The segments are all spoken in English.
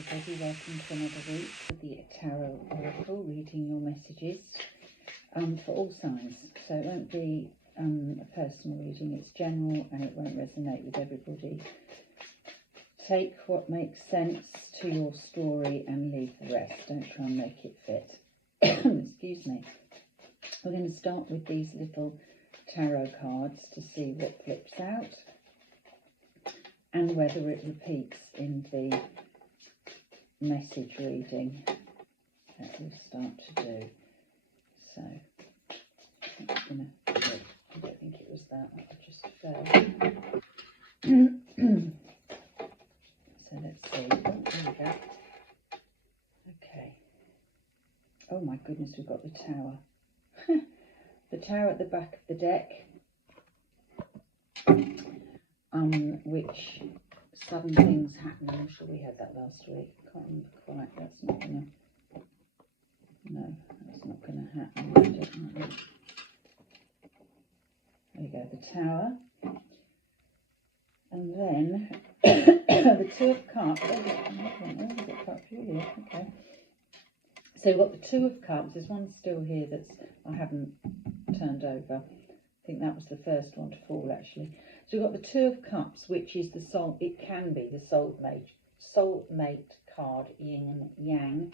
everybody, welcome to another week with the Tarot Oracle, reading your messages for all signs. So it won't be a personal reading, it's general and it won't resonate with everybody. Take what makes sense to your story and leave the rest. Don't try and make it fit. Excuse me. We're going to start with these little tarot cards to see what flips out and whether it repeats in the message reading that we'll start to do. So I don't think it was that, I just fell. So let's see. Oh, there we go. Okay. Oh my goodness, we've got the Tower. The Tower at the back of the deck. Which sudden things happen. I'm sure we had that last week. Can't remember quite. That's not gonna. No, that's not gonna happen. I don't like that. There we go. The Tower, and then the Two of Cups. Oh, we've got quite a few here. Okay. So we've got the Two of Cups. There's one still here that's I haven't turned over. I think that was the first one to fall actually. So we've got the Two of Cups, which is the soul. It can be the soulmate card, yin and yang.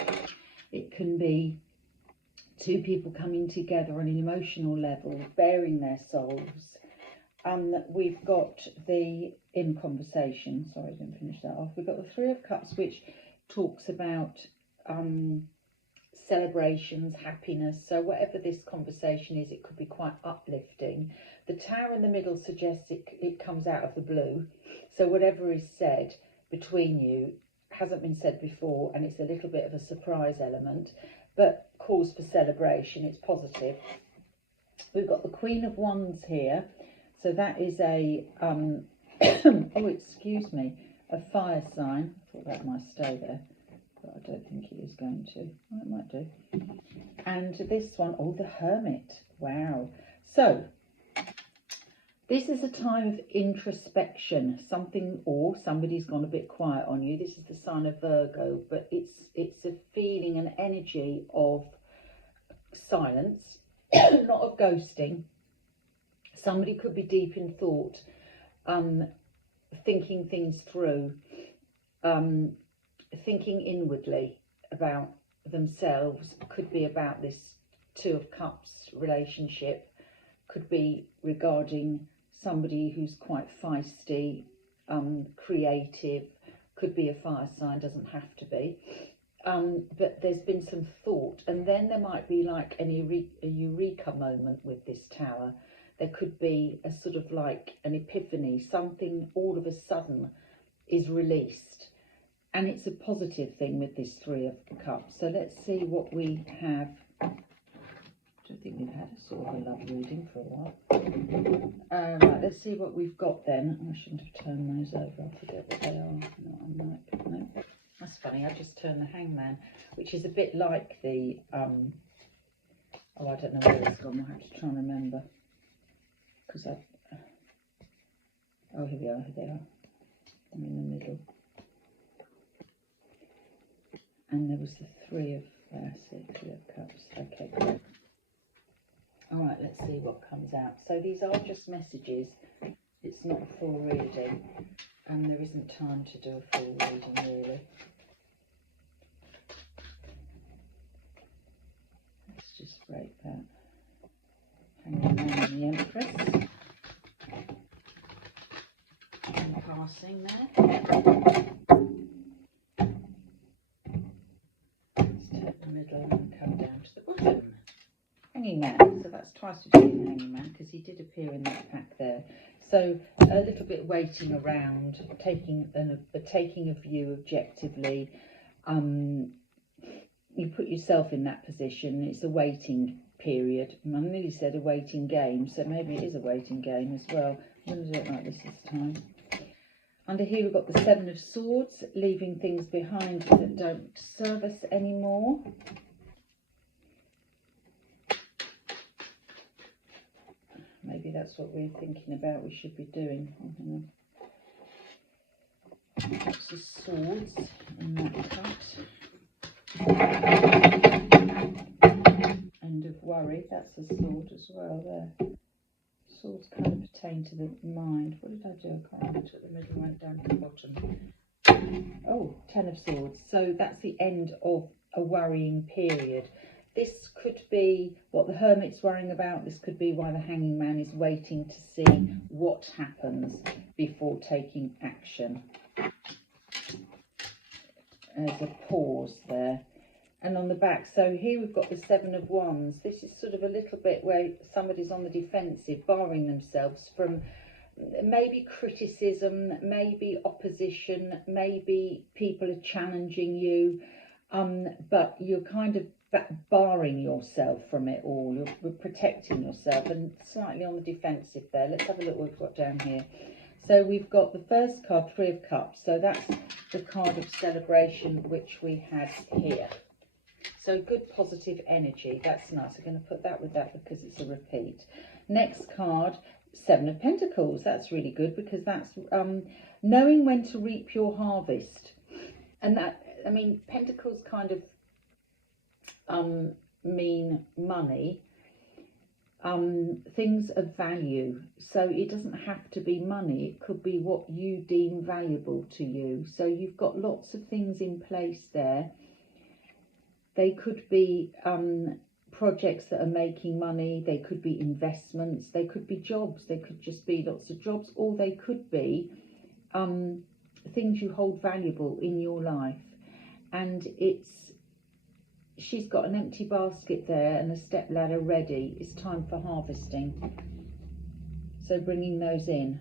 It can be two people coming together on an emotional level, bearing their souls. We've got the in conversation. Sorry, I didn't finish that off. We've got the Three of Cups, which talks about celebrations, happiness. So whatever this conversation is, it could be quite uplifting. The Tower in the middle suggests it comes out of the blue. So whatever is said between you hasn't been said before, and it's a little bit of a surprise element, but cause for celebration. It's positive. We've got the Queen of Wands here. So that is a oh, excuse me, a fire sign. I thought that might stay there, but I don't think it is going to. Oh, it might do. And this one, oh, the Hermit. Wow. So this is a time of introspection. Something or somebody's gone a bit quiet on you. This is the sign of Virgo, but it's a feeling, an energy of silence, not of ghosting. Somebody could be deep in thought, thinking things through, thinking inwardly about themselves. Could be about this Two of Cups relationship, could be regarding somebody who's quite feisty, creative, could be a fire sign, doesn't have to be. But there's been some thought, and then there might be like a eureka moment with this Tower. There could be a sort of like an epiphany, something all of a sudden is released. And it's a positive thing with this Three of Cups. So let's see what we have. I don't think we've had a sort of a love reading for a while. Right, let's see what we've got then. I shouldn't have turned those over. I forget what they are. No, that's funny. I just turned the Hangman, which is a bit like the oh, I don't know where it's gone. I have to try and remember because oh, here we are. Here they are. I'm in the middle. And there was the Three of Cups. Okay, great. All right, let's see what comes out. So these are just messages. It's not a full reading, and there isn't time to do a full reading really. Let's just break that. Hanging Man and the Empress. And passing there. Let's take the middle and come down to the bottom. Hanging Man, so that's twice we've seen the Hanging Man because he did appear in that pack there. So a little bit waiting around, taking a view objectively. You put yourself in that position. It's a waiting period. I nearly said a waiting game, so maybe it is a waiting game as well. I'm going to do it like this time. Under here we've got the Seven of Swords, leaving things behind that don't serve us anymore. Maybe that's what we're thinking about we should be doing. Lots of swords in that cup. That's a sword as well there. Swords kind of pertain to the mind. What did I do? I can't remember. I took the middle and went down to the bottom. Oh, 10 of Swords. So that's the end of a worrying period. This could be what the Hermit's worrying about. This could be why the Hanging Man is waiting to see what happens before taking action. There's a pause there. And on the back, so here we've got the 7 of Wands. This is sort of a little bit where somebody's on the defensive, barring themselves from maybe criticism, maybe opposition, maybe people are challenging you, but you're kind of barring yourself from it all. You're protecting yourself and slightly on the defensive there. Let's have a look what we've got down here. So we've got the first card, 3 of Cups. So that's the card of celebration which we had here. So good positive energy. That's nice. I'm going to put that with that because it's a repeat. Next card, 7 of Pentacles. That's really good because that's knowing when to reap your harvest. And that, I mean, Pentacles kind of mean money, things of value. So it doesn't have to be money. It could be what you deem valuable to you. So you've got lots of things in place there. They could be projects that are making money. They could be investments. They could be jobs. They could just be lots of jobs. Or they could be things you hold valuable in your life. And she's got an empty basket there and a step ladder ready. It's time for harvesting. So bringing those in.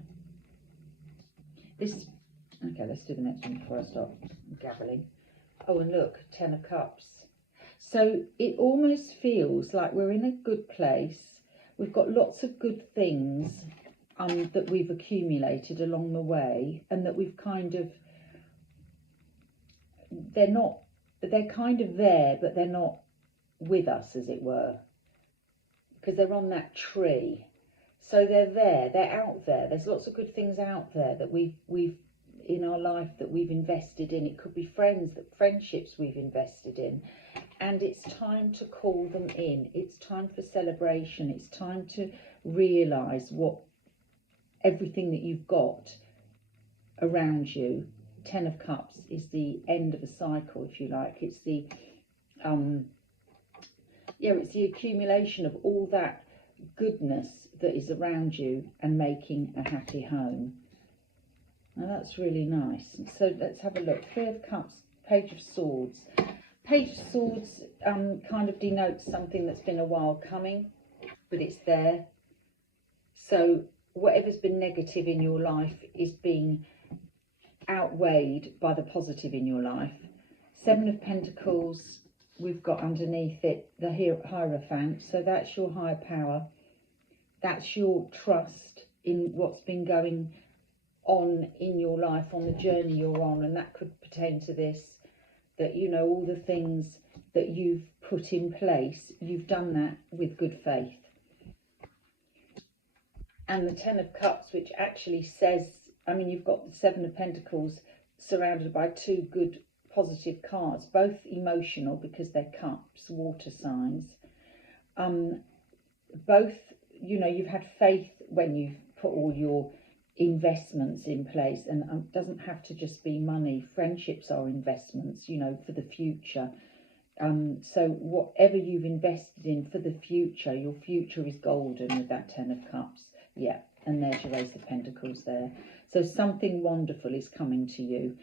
Okay, let's do the next one before I start gabbling. Oh, and look, 10 of Cups. So it almost feels like we're in a good place. We've got lots of good things that we've accumulated along the way, and that we've kind of, they're kind of there, but they're not with us, as it were, because they're on that tree. So they're there, they're out there. There's lots of good things out there that we've in our life that we've invested in. It could be friendships we've invested in. And it's time to call them in. It's time for celebration. It's time to realise what everything that you've got around you. 10 of Cups is the end of a cycle, if you like. It's the it's the accumulation of all that goodness that is around you and making a happy home. Now that's really nice. So let's have a look. 3 of Cups, Page of Swords. Page of Swords kind of denotes something that's been a while coming, but it's there. So whatever's been negative in your life is being outweighed by the positive in your life. 7 of Pentacles, we've got underneath it the Hierophant. So that's your higher power. That's your trust in what's been going on in your life, on the journey you're on. And that could pertain to this. That, you know, all the things that you've put in place, you've done that with good faith. And the 10 of Cups, which actually says, I mean, you've got the 7 of Pentacles surrounded by 2 good positive cards, both emotional because they're cups, water signs. Both, you know, you've had faith when you've put all your investments in place, and it doesn't have to just be money. Friendships are investments, you know, for the future. So whatever you've invested in for the future, your future is golden with that 10 of Cups. Yeah, and there's your Ace of Pentacles there. So something wonderful is coming to you.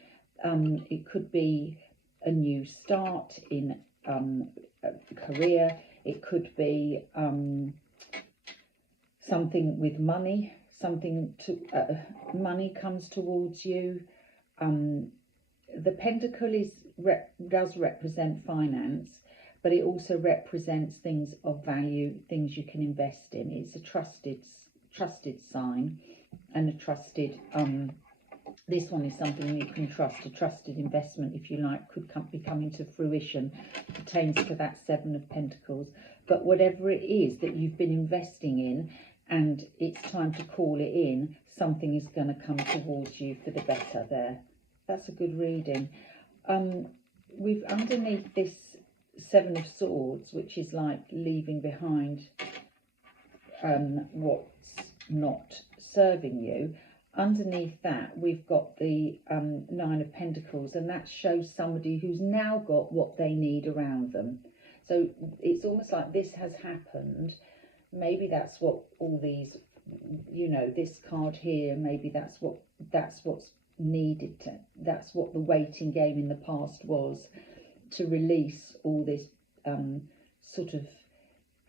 It could be a new start in a career. It could be something with money. Something to money comes towards you. The Pentacle does represent finance, but it also represents things of value, things you can invest in. It's a trusted sign, and a trusted. This one is something you can trust. A trusted investment, if you like, could be coming to fruition. Pertains to that 7 of Pentacles. But whatever it is that you've been investing in, and it's time to call it in, something is going to come towards you for the better there. That's a good reading. We've underneath this Seven of Swords, which is like leaving behind what's not serving you. Underneath that, we've got the Nine of Pentacles, and that shows somebody who's now got what they need around them. So it's almost like this has happened. Maybe that's what all these, you know, this card here, maybe that's what's needed to, that's what the waiting game in the past was, to release all this sort of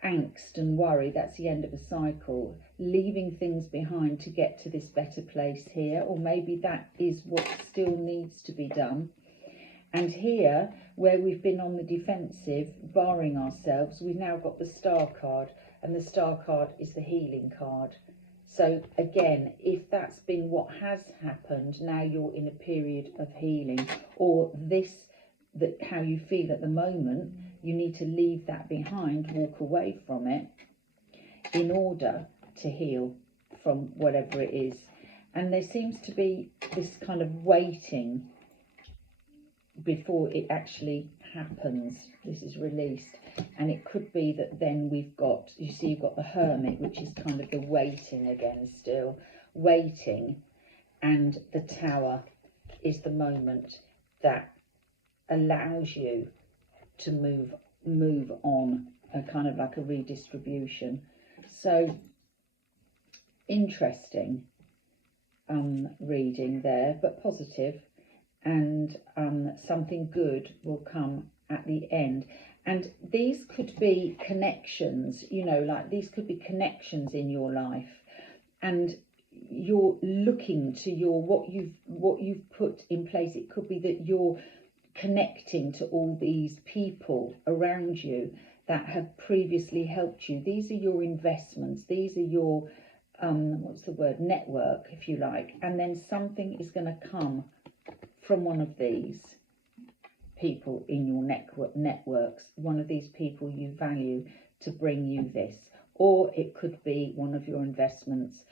angst and worry. That's the end of a cycle, leaving things behind to get to this better place here, or maybe that is what still needs to be done. And here, where we've been on the defensive, barring ourselves, we've now got the Star card, and the Star card is the healing card. So again, if that's been what has happened, now you're in a period of healing, or that how you feel at the moment, you need to leave that behind, walk away from it in order to heal from whatever it is. And there seems to be this kind of waiting before it actually happens. This is released, and it could be that then we've got, you see, you've got the Hermit, which is kind of the waiting again, still waiting, and the Tower is the moment that allows you to move on, a kind of like a redistribution. So interesting reading there, but positive, and something good will come at the end. And these could be connections, you know, like these could be connections in your life, and you're looking to what you've put in place. It could be that you're connecting to all these people around you that have previously helped you. These are your investments, these are your what's the word, network, if you like. And then something is going to come from one of these people in your networks, one of these people you value, to bring you this. Or it could be one of your investments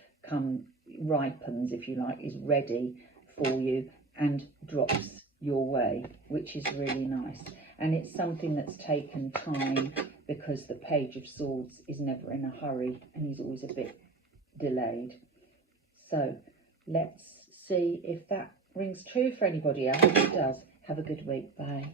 ripens, if you like, is ready for you and drops your way, which is really nice. And it's something that's taken time, because the Page of Swords is never in a hurry, and he's always a bit delayed. So let's see if that rings true for anybody. I hope it does. Have a good week. Bye.